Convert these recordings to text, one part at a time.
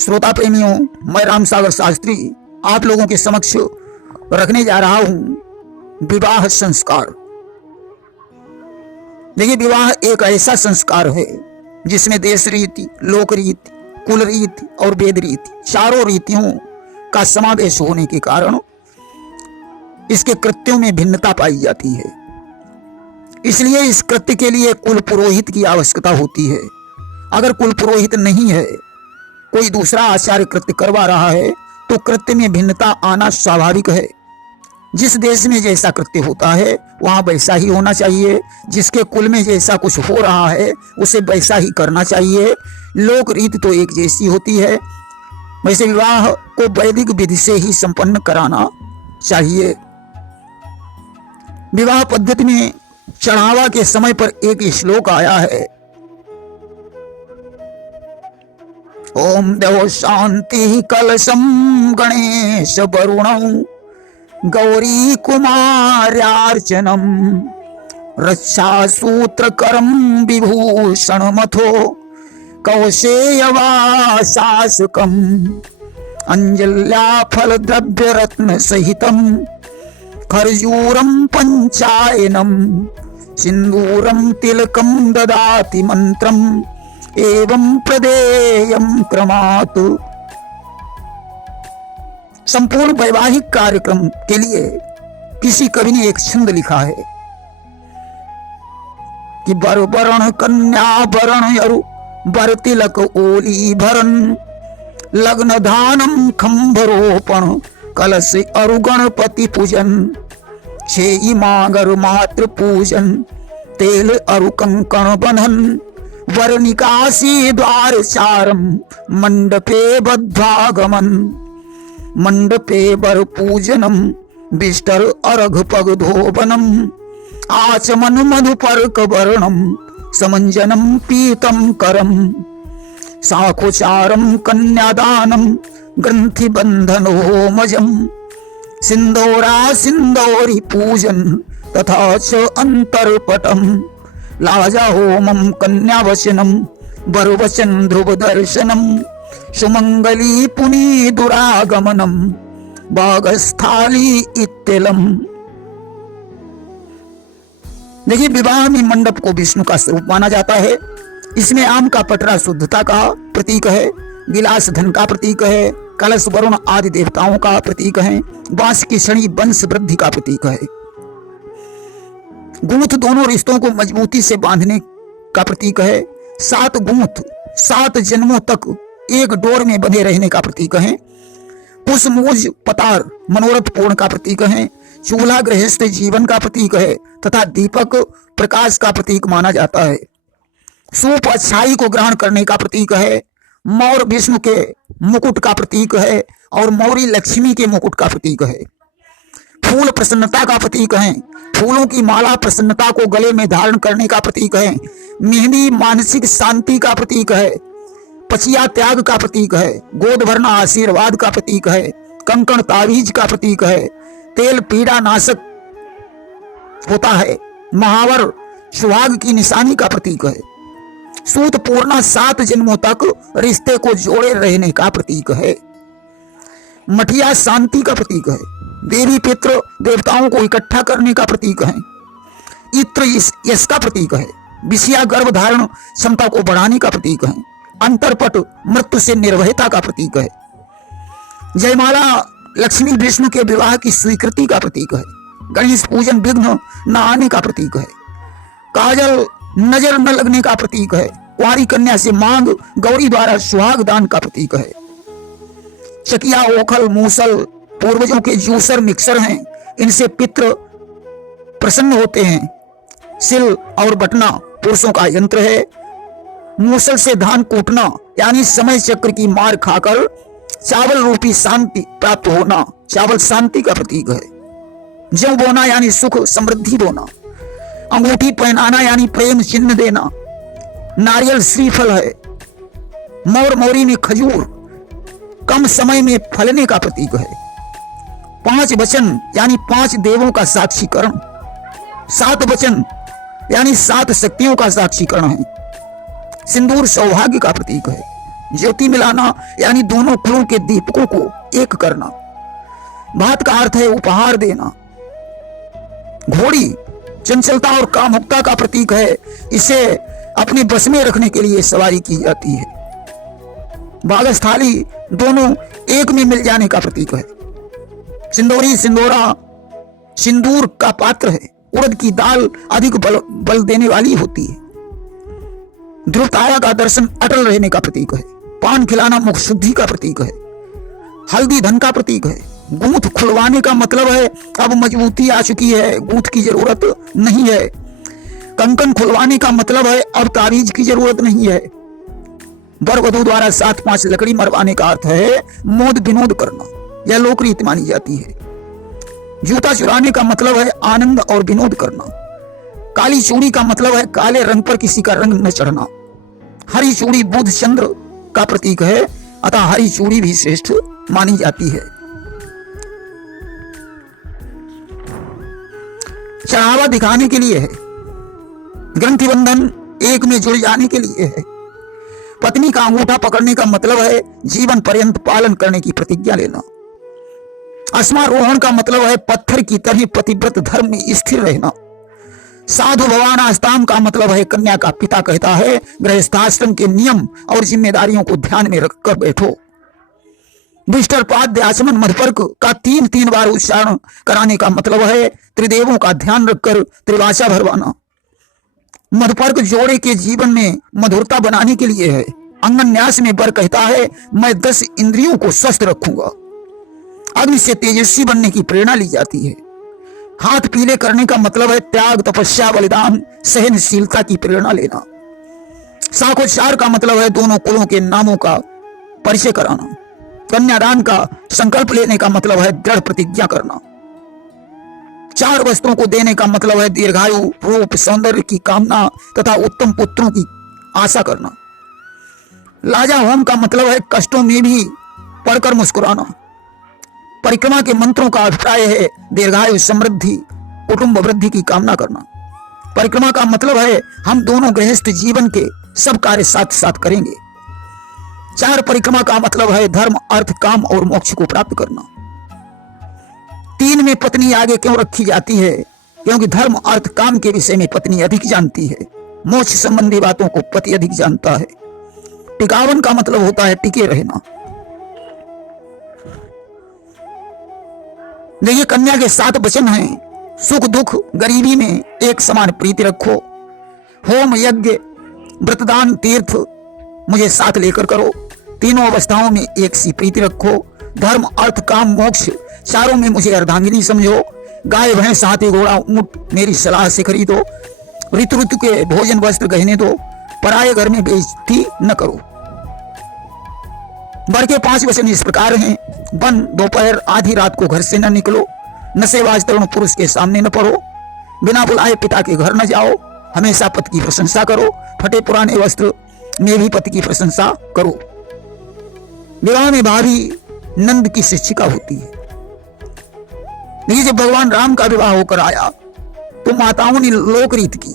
श्रोता प्रेमियों, मैं रामसागर शास्त्री आप लोगों के समक्ष रखने जा रहा हूं विवाह संस्कार। देखिए, विवाह एक ऐसा संस्कार है जिसमें देश रीति, लोक रीति, कुल रीति और वेद रीति चारों रीतियों का समावेश होने के कारण इसके कृत्यों में भिन्नता पाई जाती है। इसलिए इस कृत्य के लिए कुल पुरोहित की आवश्यकता होती है। अगर कुल पुरोहित नहीं है, कोई दूसरा आचार्य कृत्य करवा रहा है, तो कृत्य में भिन्नता आना स्वाभाविक है। जिस देश में जैसा कृत्य होता है वहां वैसा ही होना चाहिए। जिसके कुल में जैसा कुछ हो रहा है उसे वैसा ही करना चाहिए। लोक रीति तो एक जैसी होती है। वैसे विवाह को वैदिक विधि से ही संपन्न कराना चाहिए। विवाह पद्धति में चढ़ावा के समय पर एक श्लोक आया है, ओम देव शांति कलशम गणेश वरुण गौरी कुमार्यार्चनम रक्षा सूत्र करम विभूषण मथो कौशेयवासासकम अंजल्या फल द्रव्य रत्न सहितम खर्जूरम पंचायनम सिंदूरम तिलकम ददाति मंत्रम एवं प्रदेयम क्रमात्। संपूर्ण वैवाहिक कार्यक्रम के लिए किसी कवि ने एक छंद लिखा है कि बर वरण कन्या वरण यरु बर तिलक ओली भरन लग्न धानम खंभरोपण कलश अरु गणपति पूजन छेई मागर मातृ पूजन तेल अरु कंकण बंधन वर निकासी द्वार चारम मंडपे बद्धागमन मंडपे वर पूजनम बिस्तर अर्घ पग धोबनम आचमन मधुपर्क वर्णम समंजनम पीतम करम साखोचारम कन्यादानम ग्रंथि बंधन होमजम सिंदूरा सिंदूरी पूजन तथा च अंतरपटम लाजा होमम कन्यावचनम वरवचन ध्रुव दर्शनम सुमंगली पुनी दुरागमनम बागस्थाली इत्तेलम। देखिए, विवाह में मंडप को विष्णु का स्वरूप माना जाता है। इसमें आम का पटरा शुद्धता का प्रतीक है, गिलास धन का प्रतीक है, कलश वरुण आदि देवताओं का प्रतीक है, बांस की छड़ी वंश वृद्धि का प्रतीक है, गूंथ दोनों रिश्तों को मजबूती से बांधने का प्रतीक है, 7 गूंथ 7 जन्मों तक एक डोर में बंधे रहने का प्रतीक है, कुसमोज पतार मनोरथ पूर्ण का प्रतीक है, चूल्हा गृहस्थ जीवन का प्रतीक है तथा दीपक प्रकाश का प्रतीक माना जाता है, सूप अच्छाई को ग्रहण करने का प्रतीक है, मौर विष्णु के मुकुट का प्रतीक है और मौरी लक्ष्मी के मुकुट का प्रतीक है, फूल प्रसन्नता का प्रतीक है, फूलों की माला प्रसन्नता को गले में धारण करने का प्रतीक है, मेहंदी मानसिक शांति का प्रतीक है, पचिया त्याग का प्रतीक है, गोद भरना आशीर्वाद का प्रतीक है, कंकण तावीज का प्रतीक है, तेल पीड़ा नाशक होता है, महावर सुहाग की निशानी का प्रतीक है, सूत पूर्णा 7 जन्मों तक रिश्ते को जोड़े रहने का प्रतीक है, मठिया शांति का प्रतीक है, देवी पितृ देवताओं को इकट्ठा करने का प्रतीक है, इत्र यश का प्रतीक है, विषया गर्भ धारण क्षमता को बढ़ाने का प्रतीक है, अंतरपट मृत्यु से निर्भयता का प्रतीक है, जयमाला लक्ष्मी विष्णु के विवाह की स्वीकृति का प्रतीक है, गणेश पूजन विघ्न न आने का प्रतीक है, काजल नजर न लगने का प्रतीक है, कुंवारी कन्या से मांग गौरी द्वारा सुहाग दान का प्रतीक है, चकिया ओखल मूसल पूर्वजों के जूसर मिक्सर हैं, इनसे पितृ प्रसन्न होते हैं, सिल और बटना पुरुषों का यंत्र है, मूसल से धान कूटना यानी समय चक्र की मार खाकर चावल रूपी शांति प्राप्त होना चावल शांति का प्रतीक है, जौ बोना यानी सुख समृद्धि बोना, अंगूठी पहनाना यानी प्रेम चिन्ह देना, नारियल श्रीफल है, मोर मोरी में खजूर कम समय में फलने का प्रतीक है, 5 वचन यानी 5 देवों का साक्षीकरण, 7 वचन यानी 7 शक्तियों का साक्षीकरण है, सिंदूर सौभाग्य का प्रतीक है, ज्योति मिलाना यानी दोनों कुलों के दीपकों को एक करना। भात का अर्थ है उपहार देना। घोड़ी चंचलता और कामुकता का प्रतीक है, इसे अपने बस में रखने के लिए सवारी की जाती है। बागस थाली दोनों एक में मिल जाने का प्रतीक है। सिंदूरी सिंदूरा सिंदूर का पात्र है। उड़द की दाल अधिक बल देने वाली होती है। ध्रुवतारा का दर्शन अटल रहने का प्रतीक है। पान खिलाना मुख शुद्धि का प्रतीक है। हल्दी धन का प्रतीक है। गूंथ खुलवाने का मतलब है अब मजबूती आ चुकी है, गूंथ की जरूरत नहीं है। कंकन खुलवाने का मतलब है अब तावीज की जरूरत नहीं है। वर वधू द्वारा 7-5 लकड़ी मरवाने का अर्थ है मोद विनोद करना, यह लोक रीति मानी जाती है। जूता चुराने का मतलब है आनंद और विनोद करना। काली चूड़ी का मतलब है काले रंग पर किसी का रंग न चढ़ना। हरी चूड़ी बुध चंद्र का प्रतीक है, अतः हरी चूड़ी भी श्रेष्ठ मानी जाती है। चढ़ावा दिखाने के लिए है। ग्रंथि बंधन एक में जुड़ जाने के लिए है। पत्नी का अंगूठा पकड़ने का मतलब है जीवन पर्यंत पालन करने की प्रतिज्ञा लेना। अस्मारोहण का मतलब है पत्थर की तरह पतिव्रत धर्म में स्थिर रहना। साधु भवान आस्ताम का मतलब है कन्या का पिता कहता है गृहस्थाश्रम के नियम और जिम्मेदारियों को ध्यान में रखकर बैठो। विष्टर पाद्य आचमन मधुपर्क का 3 बार उच्चारण कराने का मतलब है त्रिदेवों का ध्यान रखकर त्रिवाचा भरवाना। मधुपर्क जोड़े के जीवन में मधुरता बनाने के लिए है। अंगन्यास में वर कहता है मैं 10 इंद्रियों को स्वस्थ रखूंगा। अग्नि से तेजस्वी बनने की प्रेरणा ली जाती है। हाथ पीले करने का मतलब है त्याग तपस्या बलिदान सहनशीलता की प्रेरणा लेना। साखोचार का मतलब है दोनों कुलों के नामों का परिचय कराना। कन्यादान का संकल्प लेने का मतलब है दृढ़ प्रतिज्ञा करना। 4 वस्त्रों को देने का मतलब है दीर्घायु रूप सौंदर्य की कामना तथा उत्तम पुत्रों की आशा करना। लाजा होम का मतलब है कष्टों में भी पढ़कर मुस्कुराना। परिक्रमा के मंत्रों का अभिप्राय है दीर्घायु समृद्धि कुटुंब वृद्धि की कामना करना। परिक्रमा का मतलब है हम दोनों गृहस्थ जीवन के सब कार्य साथ साथ करेंगे। 4 परिक्रमा का मतलब है धर्म अर्थ काम और मोक्ष को प्राप्त करना। 3 में पत्नी आगे क्यों रखी जाती है? क्योंकि धर्म अर्थ काम के विषय में पत्नी अधिक जानती है, मोक्ष संबंधी बातों को पति अधिक जानता है। टिकावन का मतलब होता है टिके रहना। देखिए कन्या के 7 वचन हैं। सुख दुख गरीबी में एक समान प्रीति रखो। होम यज्ञ व्रतदान तीर्थ मुझे साथ लेकर करो। तीनों अवस्थाओं में एक सी प्रीति रखो। धर्म अर्थ काम मोक्ष चारों में मुझे अर्धांगिनी समझो। गाय भैंस हाथी घोड़ा ऊंट मेरी सलाह से खरीदो। ऋतु ऋतु के भोजन वस्त्र गहने दो। पराये घर में बेइज्जती न करो। वर के 5 वचन इस प्रकार हैं। वन दोपहर आधी रात को घर से न निकलो। नशेबाज तरुण पुरुष के सामने न पड़ो। बिना बुलाए पिता के घर न जाओ। हमेशा पति की प्रशंसा करो। फटे पुराने वस्त्र में भी पति की प्रशंसा करो। विवाह में भाभी नंद की शिक्षिका होती है। देखिए जब भगवान राम का विवाह होकर आया तो माताओं ने लोक रीत की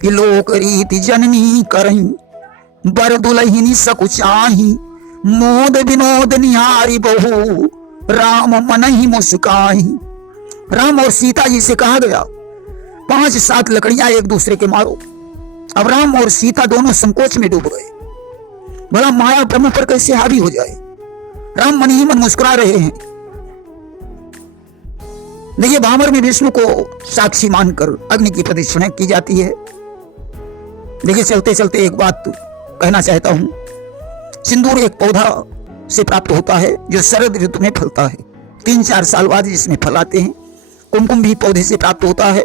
कि लोक रीति जननी करही बर दुलहिनी सकुचाही मोद विनोद निहारी बहु राम मन ही मुस्काही। राम और सीता जी से कहा गया 5-7 लकड़ियां एक दूसरे के मारो। अब राम और सीता दोनों संकोच में डूब गए। भला माया ब्रह्म पर कैसे हावी हो जाए। राम मन ही मन मुस्कुरा रहे हैं। देखिए भामर में विष्णु को साक्षी मानकर अग्नि की प्रदक्षिणा की जाती है। देखिए चलते चलते एक बात कहना चाहता हूं। सिंदूर एक पौधा से प्राप्त होता है जो शरद ऋतु में फलता है। 3-4 साल बाद इसमें फल आते हैं। कुमकुम भी पौधे से प्राप्त होता है।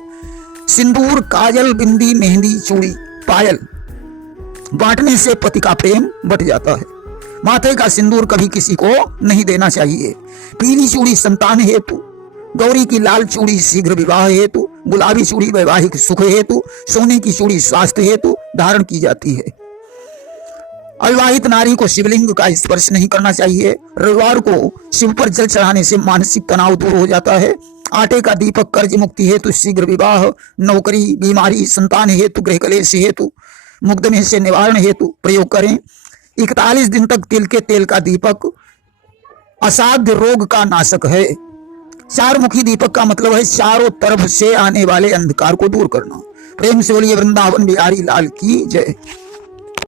सिंदूर काजल बिंदी मेहंदी चूड़ी पायल बांटने से पति का प्रेम बट जाता है। माथे का सिंदूर कभी किसी को नहीं देना चाहिए। पीली चूड़ी संतान हेतु, गौरी की लाल चूड़ी शीघ्र विवाह हेतु, गुलाबी चूड़ी वैवाहिक सुख हेतु, सोने की चूड़ी स्वास्थ्य हेतु धारण की जाती है। अविवाहित नारी को शिवलिंग का स्पर्श नहीं करना चाहिए। रविवार को शिव पर जल चढ़ाने से मानसिक तनाव दूर हो जाता है। आटे का दीपक कर्ज मुक्ति हेतु, शीघ्र विवाह, नौकरी, बीमारी, संतान हेतु, गृह कलेश हेतु, मुकदमे से निवारण हेतु प्रयोग करें। 41 दिन तक तिल के तेल का दीपक असाध्य रोग का नाशक है। चार मुखी दीपक का मतलब है चारों तरफ से आने वाले अंधकार को दूर करना। प्रेम से बोलिए वृंदावन बिहारी लाल की जय।